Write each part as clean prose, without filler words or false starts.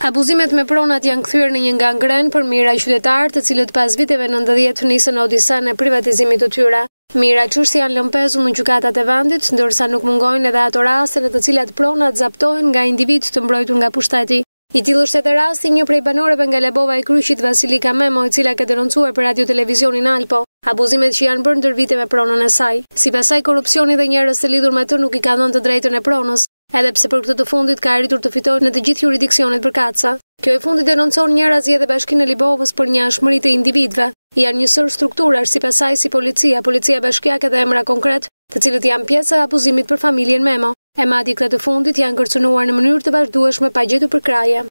Abuzimet me pronat janë kthyer në një ngangren për mira qytetarë, të cilët pas viteve 90 nisën odisenë e privatizimit të tyre. Mira çështja janë lëmpezur në gjykatat e vendit, ndërsa nuk mungojnë edhe ato raste në të cilat pronat zaptohen nga individ të mbrojtur nga pushteti. I tillë është edhe rasti një prej banorëve nga Lebova e Kryqit, Vasilika Memo, e cila ka denoncuar për radio televizionin Alpo abuzimet që janë bërë ndër vite me pronën e saj. Sipas saj, korrupsioni dhe njerëz të lidhur me të nuk i ka dhënë të drejtën e pronës, edhe pse për këtë të fundit ka arritur të fitojë në të gjithë jurisdiksionet përkatësa. Kjo e fundit denoncon një razje dhe Bashkinë e Libovës për një ashmëri të individëve. Janë njësër strukturash sipas saj si policia bashkiake dhe emra konkret, të cilët janë pjesë e abuzimit për familjen Memo. E madje këta të fundit janë kërcënuar në mënyrë të vazhdueshme pa gjetur përkraje.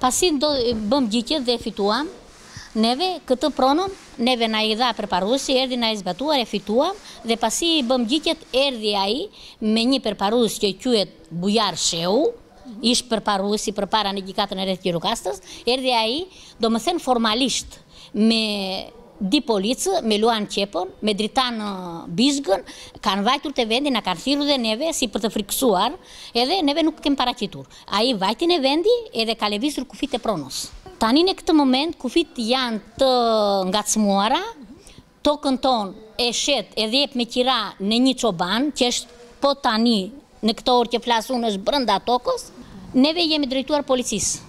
Pasi bëm gjyqje dhe fituam, neve këtë pronën, neve na i dha përparuesi, erdhi na i zbatuar, e fituam, dhe pasi bëm gjyqjet, erdhi ai me një përparues që quhet Bujar Sheu, ish përparuesi përpara në gjykatën e Re Gjirokastës, erdhi ai, domethënë formalisht me di policë, me Luan Qepon, me Dritan Bizgën, kanë vajtur të vendi, na kanë thirrur dhe neve si për të frikësuar, edhe neve nuk kem paraqitur. Ai vajti në vendi edhe ka lëvizur kufit e pronës. Tani në këtë moment kufit janë të ngacmuara, tokën tonë e shet edhe jep me qira në një çoban, që është po tani në këtë orë që flas unë është brenda tokës. Neve jemi drejtuar policisë.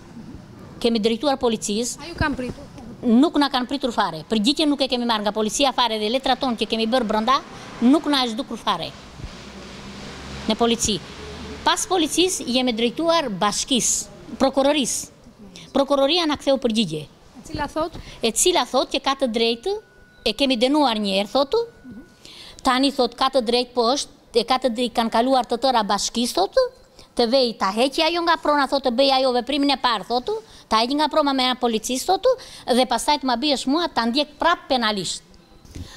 Kemi drejtuar policisë. A ju kanë pritur? Nuk na kanë pritur fare. Përgjigje nuk e kemi marrë nga policia fare, dhe letra tonë që kemi bërë brenda nuk na është dukur fare në polici. Pas policisë jemi drejtuar bashkisë, prokurorisë. Prokuroria na ktheu përgjigje. E cila thot që ka të drejtë, e kemi dënuar një herë thotu. Tani thot ka të drejtë, po është, e ka të drejtë, kanë kaluar të tëra bashkisë thotu. Të vej ta heqi ajo nga prona, thotë, të bëj ajo veprimin e parë, thotë, ta heqi nga prona me policisë, thotë, dhe pastaj të ma biesh mua ta ndjek prap penalisht.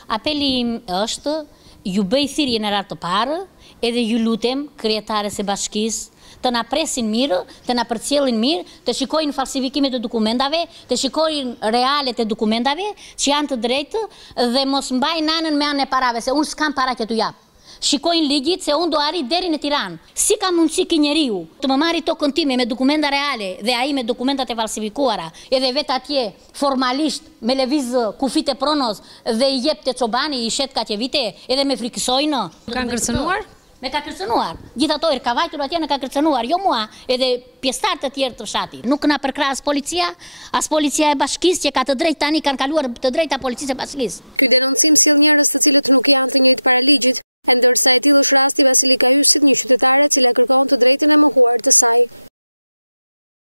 Apeli im është, ju bëj thirrje në radhë të parë, edhe ju lutem kryetares e bashkisë, të na presin mirë, të na përcjellin mirë, të shikojnë falsifikimet e dokumentave, të shikojnë realet e dokumentave, që janë të drejtë, dhe mos mbajnë anën me anë e parave, se unë s'kam para që t'u jap. Shikojnë ligjit se unë do arrit deri në Tiranë. Si ka mundësi ky njeriu të më marrë tokën time me dokumenta reale dhe ai me dokumentat e falsifikuara, edhe vet atje formalisht me lëviz kufit e pronës dhe i jep te çobani, i shet kaq vite, edhe me frikësojnë. Kanë kërcënuar? Me ka kërcënuar. Gjithë ato ka vajtur atje, në ka kërcënuar, jo mua, edhe pjesëtar të tjerë të fshatit. Nuk na përkrah as policia e bashkisë, që ka të drejtë tani, kanë kaluar të drejta policisë e bashkisë. Ky denoncim sjell njerëz të cilët nuk janë të njëjtë para ligjit, ndërsa e tillë është rasti Vasilika Hysit, një qytetare e cila kërkon të drejtën e mohuar të saj.